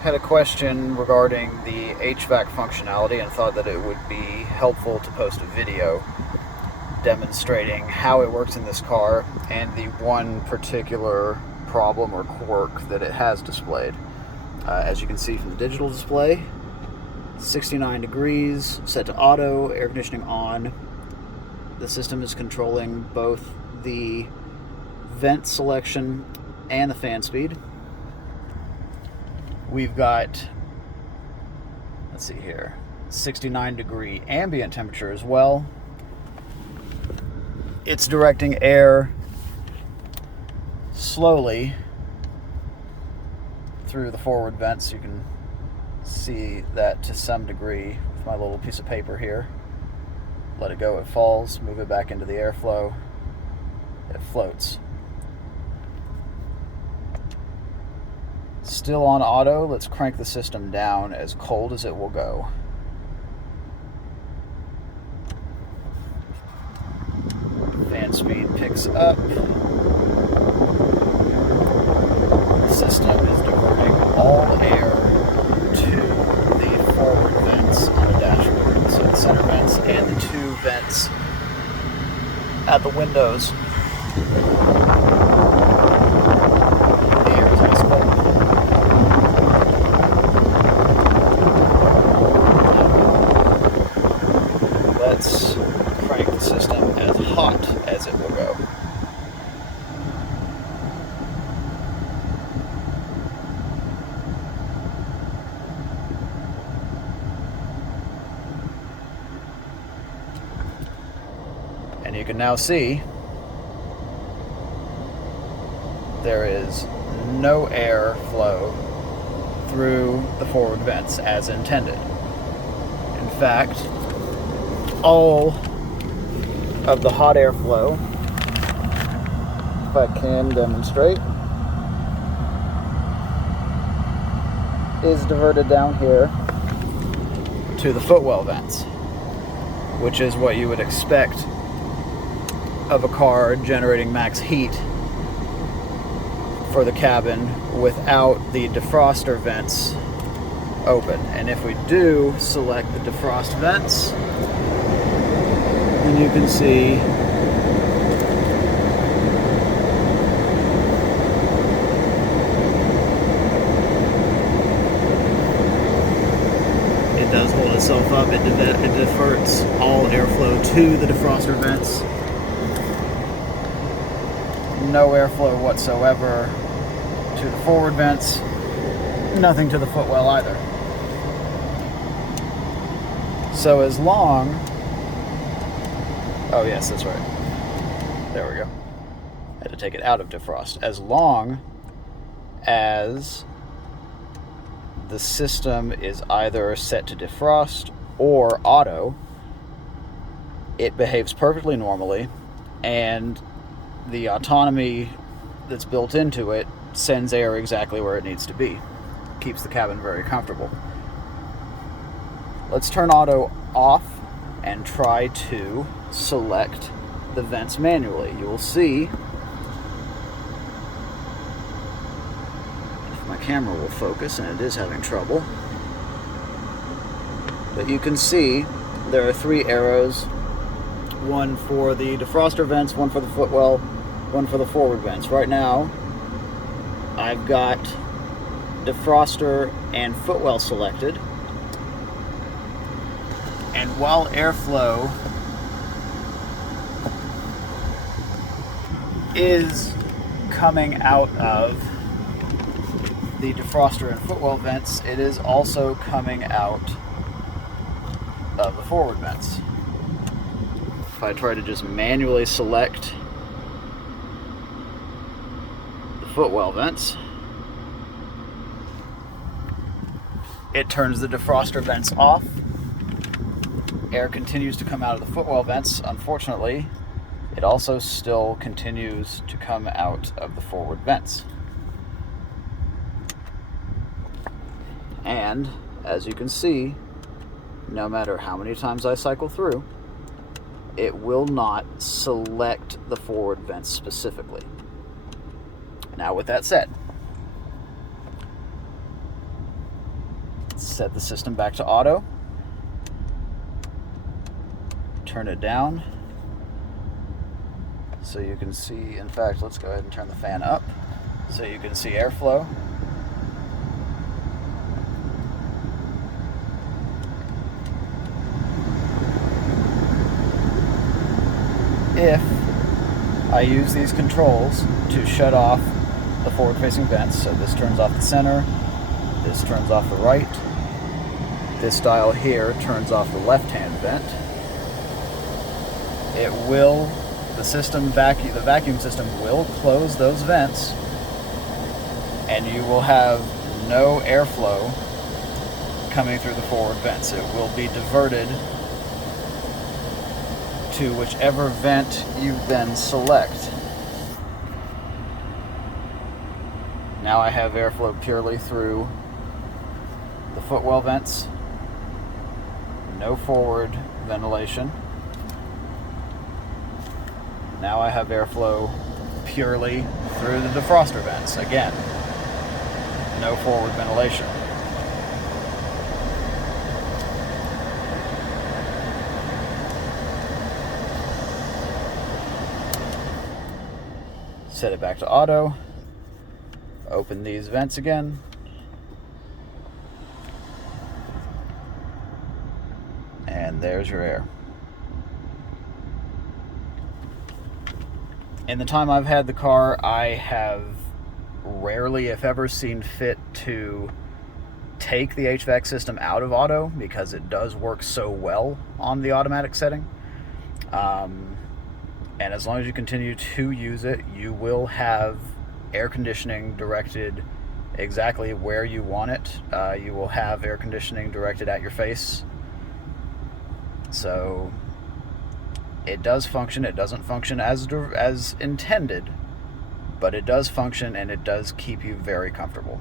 had a question regarding the HVAC functionality and thought that it would be helpful to post a video demonstrating how it works in this car and the one particular problem or quirk that it has displayed. As you can see from the digital display, 69 degrees, set to auto, air conditioning on. The system is controlling both the vent selection and the fan speed. We've got, let's see here, 69 degree ambient temperature as well. It's directing air slowly through the forward vents. You can see that to some degree with my little piece of paper here. Let it go, it falls, move it back into the airflow, it floats. Still on auto, let's crank the system down as cold as it will go. Fan speed picks up. The system is diverting all air to the forward vents on the dashboard. So the center vents and the two vents at the windows. The air is ice cold. Let's crank the system as hot as it will go. And you can now see there is no air flow through the forward vents as intended. In fact, all of the hot air flow, if I can demonstrate, is diverted down here to the footwell vents, which is what you would expect of a car generating max heat for the cabin without the defroster vents open. And if we do select the defrost vents, then you can see it does hold itself up. It diverts all airflow to the defroster vents. No airflow whatsoever to the forward vents. Nothing to the footwell either. So as long... Oh yes, that's right. There we go. Had to take it out of defrost. As long as the system is either set to defrost or auto, it behaves perfectly normally, and the autonomy that's built into it sends air exactly where it needs to be. Keeps the cabin very comfortable. Let's turn auto off and try to select the vents manually. You will see, if my camera will focus, and it is having trouble, but you can see there are three arrows, one for the defroster vents, one for the footwell, one for the forward vents. Right now I've got defroster and footwell selected, and while airflow is coming out of the defroster and footwell vents, it is also coming out of the forward vents. If I try to just manually select the footwell vents, it turns the defroster vents off. Air continues to come out of the footwell vents. Unfortunately, it also still continues to come out of the forward vents. And as you can see, no matter how many times I cycle through, it will not select the forward vents specifically. Now, with that said, Set the system back to auto. Turn it down so you can see, in fact, let's go ahead and turn the fan up so you can see airflow. If I use these controls to shut off the forward-facing vents, so this turns off the center, this turns off the right, this dial here turns off the left-hand vent, it will, the vacuum system will close those vents, and you will have no airflow coming through the forward vents. It will be diverted to whichever vent you then select. Now I have airflow purely through the footwell vents, no forward ventilation. Now I have airflow purely through the defroster vents. Again, no forward ventilation. Set it back to auto. Open these vents again. And there's your air. In the time I've had the car, I have rarely, if ever, seen fit to take the HVAC system out of auto because it does work so well on the automatic setting. And as long as you continue to use it, you will have air conditioning directed exactly where you want it. You will have air conditioning directed at your face. So it does function. It doesn't function as intended, but it does function and it does keep you very comfortable.